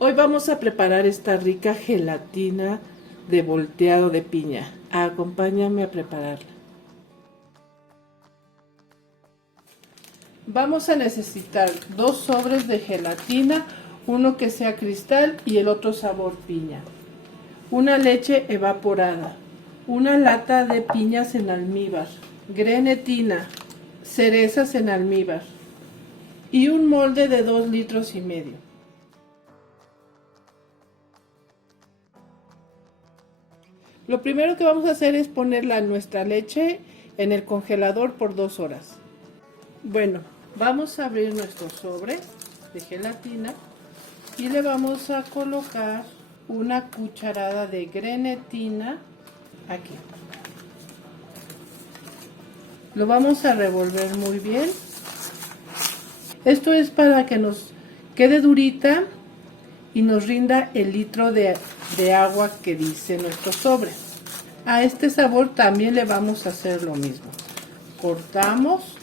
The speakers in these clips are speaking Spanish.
Hoy vamos a preparar esta rica gelatina de volteado de piña. Acompáñame a prepararla. Vamos a necesitar 2 sobres de gelatina, uno que sea cristal y el otro sabor piña. Una leche evaporada, una lata de piñas en almíbar, grenetina, cerezas en almíbar y un molde de 2,5 litros. Lo primero que vamos a hacer es poner nuestra leche en el congelador por 2 horas. Bueno, vamos a abrir nuestro sobre de gelatina y le vamos a colocar una cucharada de grenetina aquí. Lo vamos a revolver muy bien. Esto es para que nos quede durita y nos rinda el litro de agua que dice nuestro sobre. A este sabor también le vamos a hacer lo mismo. Cortamos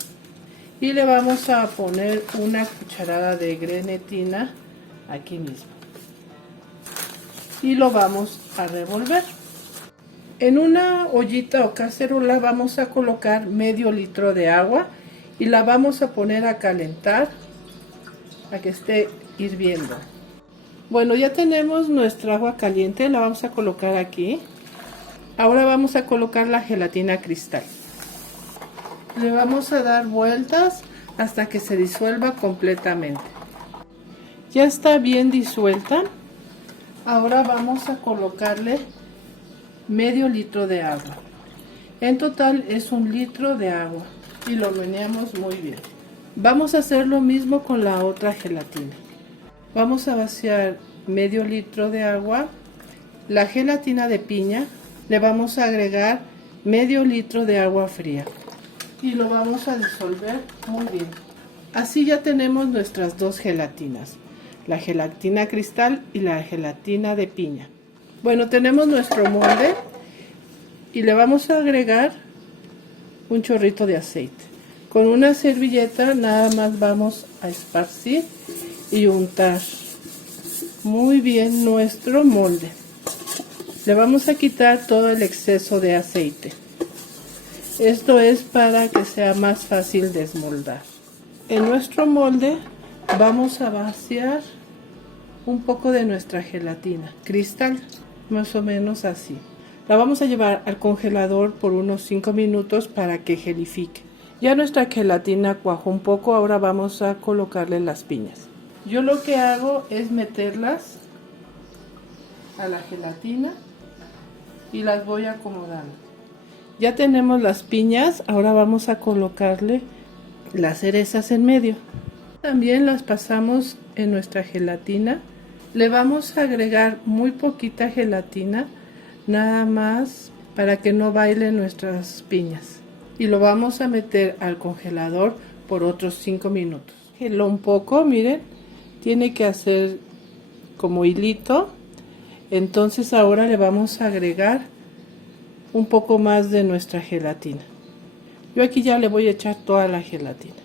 y le vamos a poner una cucharada de grenetina aquí mismo. Y lo vamos a revolver. En una ollita o cacerola vamos a colocar medio litro de agua y la vamos a poner a calentar a que esté hirviendo. Bueno, ya tenemos nuestra agua caliente, la vamos a colocar aquí. Ahora vamos a colocar la gelatina cristal. Le vamos a dar vueltas hasta que se disuelva completamente. Ya está bien disuelta. Ahora vamos a colocarle medio litro de agua. En total es 1 litro de agua y lo meneamos muy bien. Vamos a hacer lo mismo con la otra gelatina. Vamos a vaciar medio litro de agua, la gelatina de piña, le vamos a agregar medio litro de agua fría y lo vamos a disolver muy bien. Así ya tenemos nuestras 2 gelatinas, la gelatina cristal y la gelatina de piña. Bueno, tenemos nuestro molde y le vamos a agregar un chorrito de aceite. Con una servilleta nada más vamos a esparcir y untar muy bien nuestro molde. Le vamos a quitar todo el exceso de aceite. Esto es para que sea más fácil desmoldar. En nuestro molde vamos a vaciar un poco de nuestra gelatina cristal, más o menos así. La vamos a llevar al congelador por unos 5 minutos para que gelifique. Ya nuestra gelatina cuajó un poco, ahora vamos a colocarle las piñas. Yo lo que hago es meterlas a la gelatina y las voy acomodando. Ya tenemos las piñas, ahora vamos a colocarle las cerezas en medio. También las pasamos en nuestra gelatina. Le vamos a agregar muy poquita gelatina, nada más para que no bailen nuestras piñas. Y lo vamos a meter al congelador por otros 5 minutos. Geló un poco, miren, tiene que hacer como hilito. Entonces ahora le vamos a agregar un poco más de nuestra gelatina. Yo aquí ya le voy a echar toda la gelatina.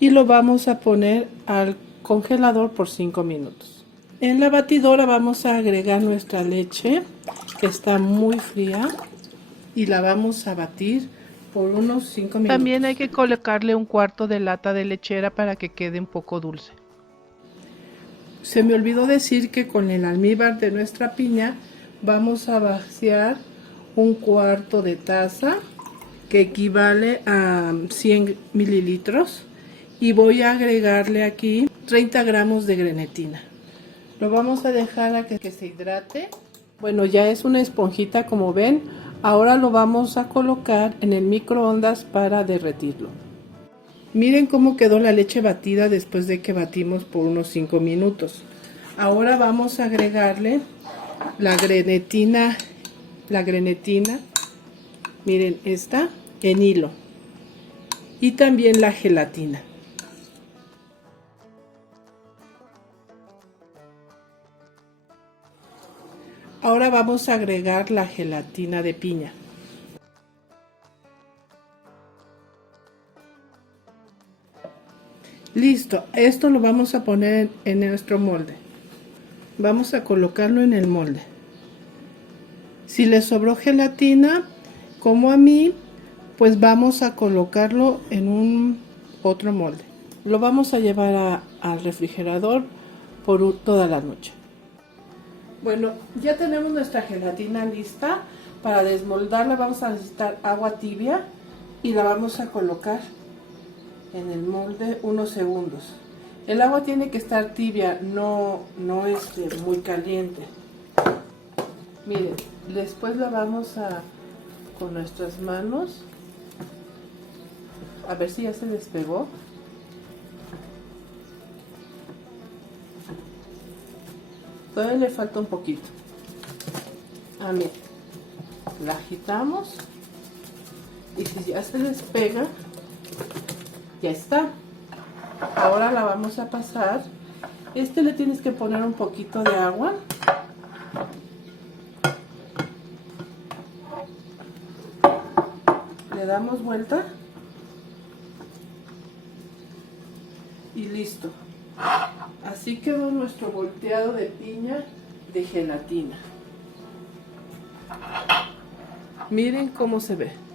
Y lo vamos a poner al congelador por 5 minutos. En la batidora vamos a agregar nuestra leche, que está muy fría, y la vamos a batir por unos 5 minutos. También hay que colocarle un cuarto de lata de lechera para que quede un poco dulce. Se me olvidó decir que con el almíbar de nuestra piña vamos a vaciar un cuarto de taza, que equivale a 100 mililitros, y voy a agregarle aquí 30 gramos de grenetina. Lo vamos a dejar a que se hidrate. Bueno, ya es una esponjita como ven. Ahora lo vamos a colocar en el microondas para derretirlo. Miren cómo quedó la leche batida después de que batimos por unos 5 minutos. Ahora vamos a agregarle la grenetina, miren esta, en hilo. Y también la gelatina. Ahora vamos a agregar la gelatina de piña. Listo, esto lo vamos a poner en nuestro molde. vamos a colocarlo en el molde. Si le sobró gelatina, como a mí, pues vamos a colocarlo en un otro molde. Lo vamos a llevar al refrigerador por toda la noche. Bueno, ya tenemos nuestra gelatina lista. Para desmoldarla vamos a necesitar agua tibia y la vamos a colocar en el molde unos segundos. El agua tiene que estar tibia, no muy caliente. Miren, después la vamos a, con nuestras manos, a ver si ya se despegó. Todavía le falta un poquito. Miren, la agitamos y si ya se despega, ya está. Ahora la vamos a pasar. Le tienes que poner un poquito de agua. Le damos vuelta. Y listo. Así quedó nuestro volteado de piña de gelatina. Miren cómo se ve.